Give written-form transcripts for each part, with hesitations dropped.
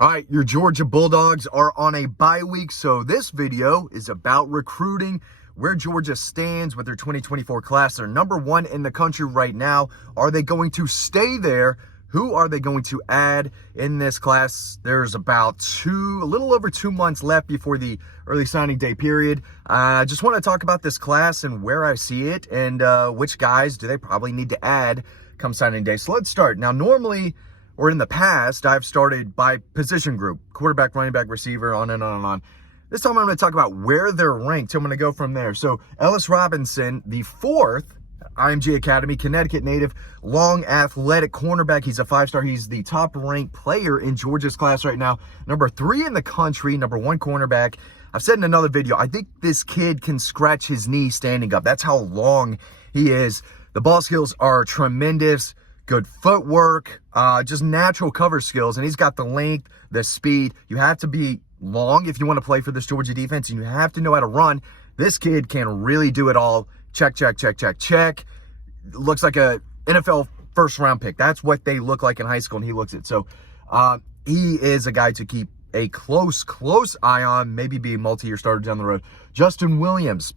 All right, your Georgia Bulldogs are on a bye week, so this video is about recruiting, where Georgia stands with their 2024 class. They're number one in the country right now. Are they going to stay there? Who are they going to add in this class? There's about a little over 2 months left before the early signing day period. I just want to talk about this class and where I see it and which guys do they probably need to add come signing day. So let's start. Now, normally, or in the past, I've started by position group, quarterback, running back, receiver, on and on and on. This time I'm going to talk about where they're ranked. So I'm going to go from there. So Ellis Robinson, the fourth IMG Academy, Connecticut native, long athletic cornerback. He's a five-star. He's the top-ranked player in Georgia's class right now. Number 3 in the country, number 1 cornerback. I've said in another video, I think this kid can scratch his knee standing up. That's how long he is. The ball skills are tremendous. Good footwork, just natural cover skills. And he's got the length, the speed. You have to be long if you want to play for this Georgia defense, and you have to know how to run. This kid can really do it all. Check, check, check, check, check. Looks like a NFL first-round pick. That's what they look like in high school, and he looks it. So he is a guy to keep a close eye on, maybe be a multi-year starter down the road. Justin Williams,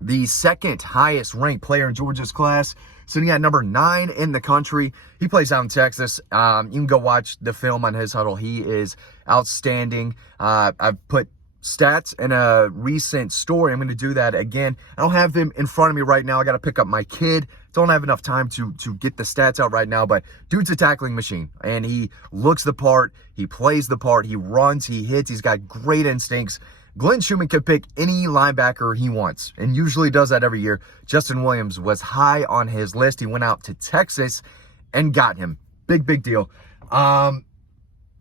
the second highest ranked player in Georgia's class, sitting at number 9 in the country. He plays out in Texas. You can go watch the film on his huddle. He is outstanding. I've put stats in a recent story. I'm going to do that again. I don't have them in front of me right now. I got to pick up my kid. Don't have enough time to get the stats out right now, but dude's a tackling machine, and he looks the part. He plays the part. He runs. He hits. He's got great instincts. Glenn Schumann could pick any linebacker he wants, and usually does that every year. Justin Williams was high on his list. He went out to Texas and got him. Big deal. Dylan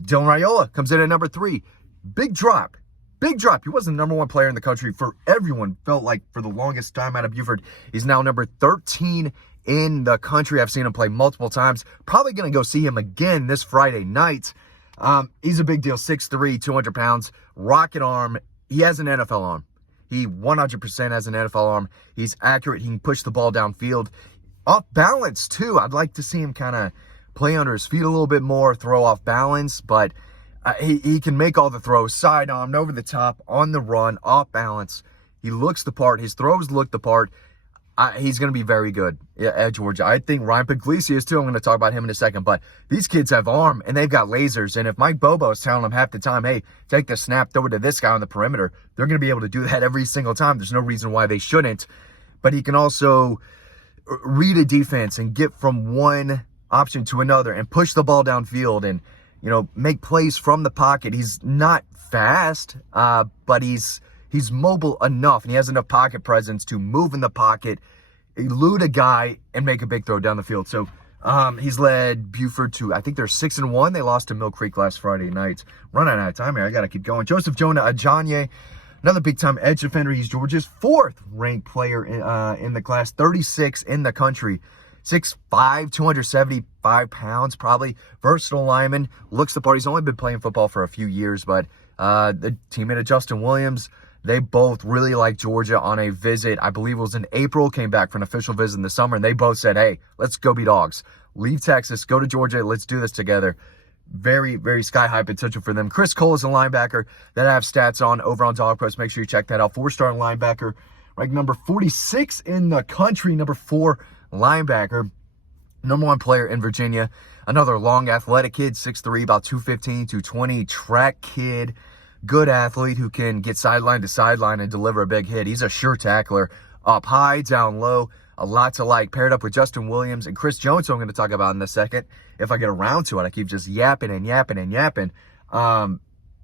Raiola comes in at number 3. Big drop. He wasn't the number 1 player in the country for everyone, felt like, for the longest time out of Buford. He's now number 13 in the country. I've seen him play multiple times. Probably going to go see him again this Friday night. He's a big deal. 6'3", 200 pounds, rocket arm. He has an NFL arm. He 100% has an NFL arm. He's accurate. He can push the ball downfield. Off balance, too. I'd like to see him kind of play under his feet a little bit more, throw off balance, but he can make all the throws. Side-armed, over the top, on the run, off balance. He looks the part. His throws look the part. He's going to be very good at Georgia. I think Ryan Puglisi is too. I'm going to talk about him in a second. But these kids have arm, and they've got lasers. And if Mike Bobo is telling them half the time, hey, take the snap, throw it to this guy on the perimeter, they're going to be able to do that every single time. There's no reason why they shouldn't. But he can also read a defense and get from one option to another and push the ball downfield and, make plays from the pocket. He's not fast, but he's mobile enough, and he has enough pocket presence to move in the pocket, elude a guy, and make a big throw down the field. So he's led Buford to, I think they're 6-1. They lost to Mill Creek last Friday night. Running out of time here. I got to keep going. Joseph Jonah Ajanye, another big-time edge defender. He's Georgia's 4th ranked player in the class, 36 in the country. 6'5", 275 pounds, probably. Versatile lineman. Looks the part. He's only been playing football for a few years, but the teammate of Justin Williams, they both really like Georgia on a visit. I believe it was in April, came back for an official visit in the summer, and they both said, hey, let's go be dogs. Leave Texas, go to Georgia, let's do this together. Very sky-high potential for them. Chris Cole is a linebacker that I have stats on over on Dog Post. Make sure you check that out. 4-star linebacker, ranked number 46 in the country, number 4 linebacker, number 1 player in Virginia. Another long athletic kid, 6'3", about 215, 220, track kid. Good athlete who can get sideline to sideline and deliver a big hit. He's a sure tackler. Up high, down low, a lot to like. Paired up with Justin Williams and Chris Jones, who I'm going to talk about in a second. If I get around to it, I keep just yapping.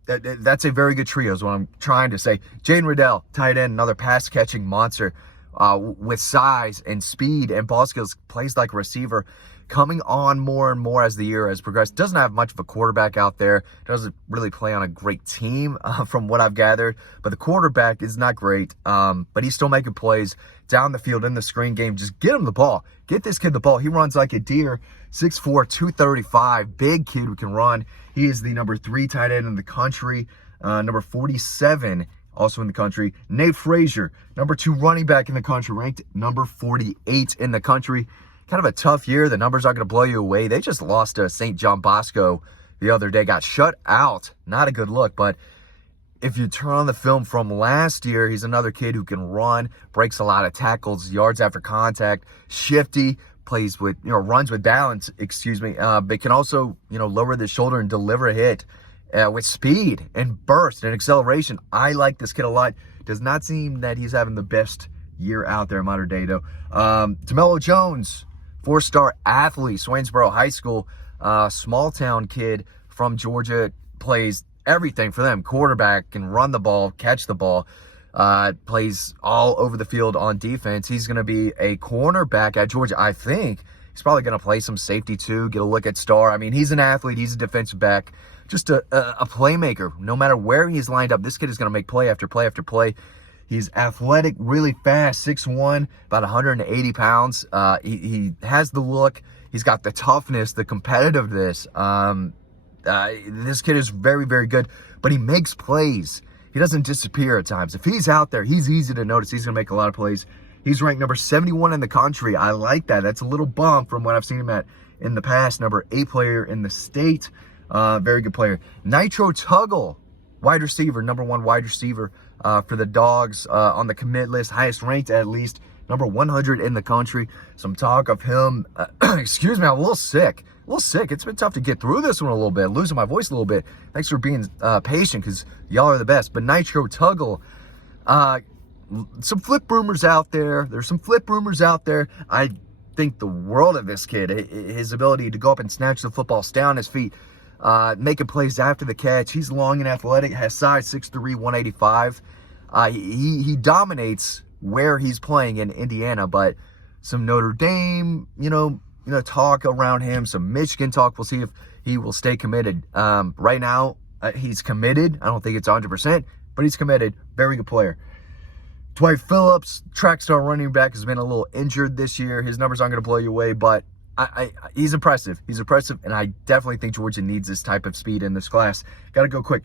That's a very good trio is what I'm trying to say. Jaden Riddell, tight end, another pass-catching monster with size and speed and ball skills. Plays like a receiver. Coming on more and more as the year has progressed. Doesn't have much of a quarterback out there. Doesn't really play on a great team from what I've gathered. But the quarterback is not great. But he's still making plays down the field in the screen game. Just get him the ball. Get this kid the ball. He runs like a deer. 6'4", 235. Big kid who can run. He is the number 3 tight end in the country. Number 47 also in the country. Nate Frazier, number 2 running back in the country. Ranked number 48 in the country. Kind of a tough year. The numbers aren't going to blow you away. They just lost to St. John Bosco, the other day. Got shut out. Not a good look, but if you turn on the film from last year, he's another kid who can run, breaks a lot of tackles, yards after contact, shifty, plays with, runs with balance, but can also, lower the shoulder and deliver a hit with speed and burst and acceleration. I like this kid a lot. Does not seem that he's having the best year out there in modern day, though. DeMello Jones, 4-star athlete, Swainsboro High School, small town kid from Georgia, plays everything for them. Quarterback, can run the ball, catch the ball, plays all over the field on defense. He's going to be a cornerback at Georgia, I think. He's probably going to play some safety too, get a look at star. I mean, he's an athlete. He's a defensive back, just a playmaker. No matter where he's lined up, this kid is going to make play after play after play. He's athletic, really fast, 6'1", about 180 pounds. He has the look. He's got the toughness, the competitiveness. This kid is very, very good, but he makes plays. He doesn't disappear at times. If he's out there, he's easy to notice. He's going to make a lot of plays. He's ranked number 71 in the country. I like that. That's a little bump from what I've seen him at in the past. Number 8 player in the state. Very good player. Nitro Tuggle, wide receiver, number 1 wide receiver for the Dogs on the commit list. Highest ranked, at least. Number 100 in the country. Some talk of him. Excuse me, I'm a little sick. It's been tough to get through this one a little bit. Losing my voice a little bit. Thanks for being patient, because y'all are the best. But Nitro Tuggle, some flip rumors out there. There's some flip rumors out there. I think the world of this kid. His ability to go up and snatch the football, stay on his feet, making plays after the catch. He's long and athletic, has size 6'3", 185. He dominates where he's playing in Indiana, but some Notre Dame, talk around him, some Michigan talk. We'll see if he will stay committed. Right now, he's committed. I don't think it's 100%, but he's committed. Very good player. Dwight Phillips, track star running back, has been a little injured this year. His numbers aren't going to blow you away, but he's impressive. He's impressive, and I definitely think Georgia needs this type of speed in this class. Got to go quick.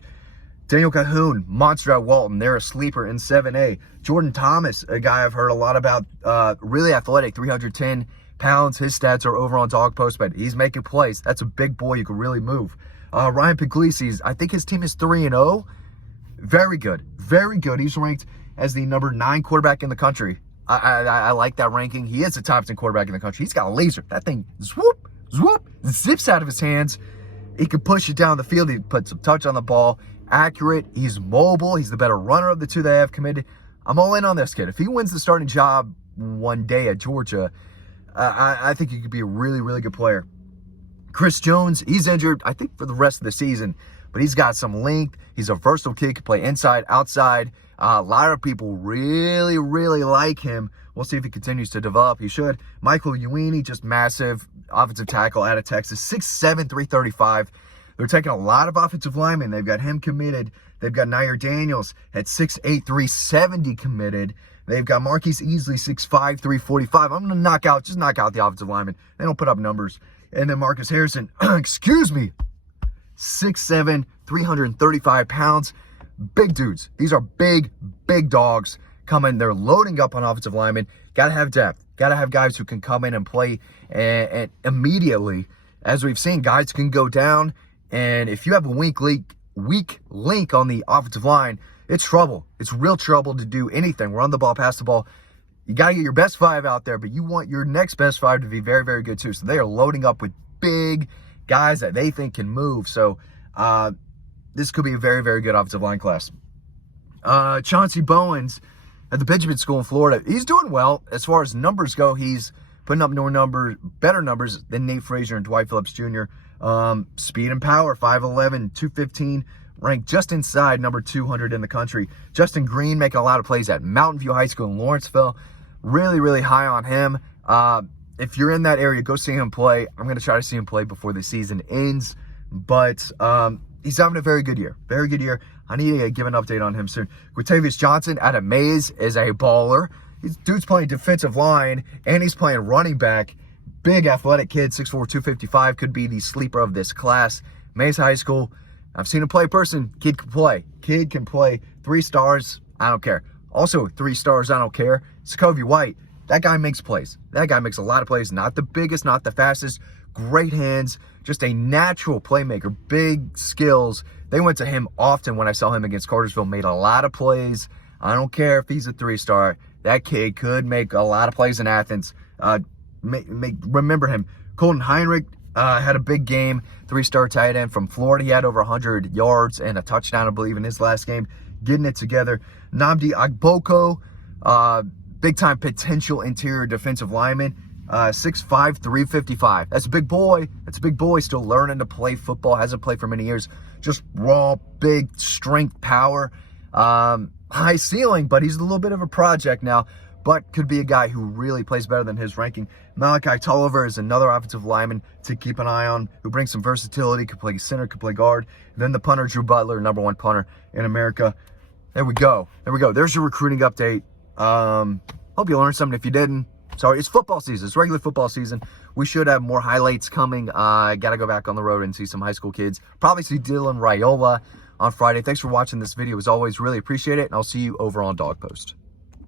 Daniel Cahoon, monster at Walton. They're a sleeper in 7A. Jordan Thomas, a guy I've heard a lot about, really athletic, 310 pounds. His stats are over on Dog Post, but he's making plays. That's a big boy. You can really move. Ryan Puglisi, I think his team is 3-0. Very good. Very good. He's ranked as the number 9 quarterback in the country. I like that ranking. He is the top 10 quarterback in the country. He's got a laser. That thing, zips out of his hands. He can push it down the field. He puts some touch on the ball. Accurate. He's mobile. He's the better runner of the two they have committed. I'm all in on this kid. If he wins the starting job one day at Georgia, I think he could be a really, really good player. Chris Jones, he's injured, I think, for the rest of the season, but he's got some length. He's a versatile kid, can play inside, outside. A lot of people really, really like him. We'll see if he continues to develop. He should. Michael Uini, just massive offensive tackle out of Texas, 6'7", 335. They're taking a lot of offensive linemen. They've got him committed. They've got Nair Daniels at 6'8", 370 committed. They've got Marquise Easley, 6'5", 345. I'm going to knock out the offensive linemen. They don't put up numbers. And then Marcus Harrison, 6'7", 335 pounds. Big dudes. These are big, big dogs coming. They're loading up on offensive linemen. Got to have depth. Got to have guys who can come in and play and immediately. As we've seen, guys can go down. And if you have a weak link on the offensive line, it's trouble. It's real trouble to do anything. Run the ball, pass the ball. You got to get your best 5 out there, but you want your next best 5 to be very, very good too. So they are loading up with big guys that they think can move. So this could be a very, very good offensive line class. Chauncey Bowens at the Benjamin School in Florida. He's doing well. As far as numbers go, he's putting up better numbers than Nate Frazier and Dwight Phillips Jr. Speed and power, 5'11", 215, ranked just inside number 200 in the country. Justin Green making a lot of plays at Mountain View High School in Lawrenceville. Really, really high on him. If you're in that area, go see him play. I'm going to try to see him play before the season ends. But he's having a very good year. Very good year. I need to give an update on him soon. Guatavius Johnson out of Mays is a baller. Dude's playing defensive line, and he's playing running back. Big athletic kid, 6'4", 255, could be the sleeper of this class. Mays High School, I've seen him play person. Kid can play. 3 stars, I don't care. Also 3 stars, I don't care. Sokovia White, that guy makes plays. That guy makes a lot of plays. Not the biggest, not the fastest. great hands, just a natural playmaker, big skills. They went to him often when I saw him against Cartersville, made a lot of plays. I don't care if he's a 3-star. That kid could make a lot of plays in Athens. Remember him. Colton Heinrich had a big game, 3-star tight end from Florida. He had over 100 yards and a touchdown, I believe, in his last game, getting it together. Nnamdi Agboko, big-time potential interior defensive lineman, 6'5", 355. That's a big boy. That's a big boy, still learning to play football. Hasn't played for many years. Just raw, big strength, power. High ceiling, but he's a little bit of a project now, but could be a guy who really plays better than his ranking. Malachi Tolliver is another offensive lineman to keep an eye on, who brings some versatility, could play center, could play guard. And then the punter, Drew Butler, #1 punter in America. There we go. There's your recruiting update. Hope you learned something. If you didn't, sorry. It's football season. It's regular football season. We should have more highlights coming. Got to go back on the road and see some high school kids. Probably see Dylan Raiola on Friday. Thanks for watching this video. As always, really appreciate it, and I'll see you over on Dog Post.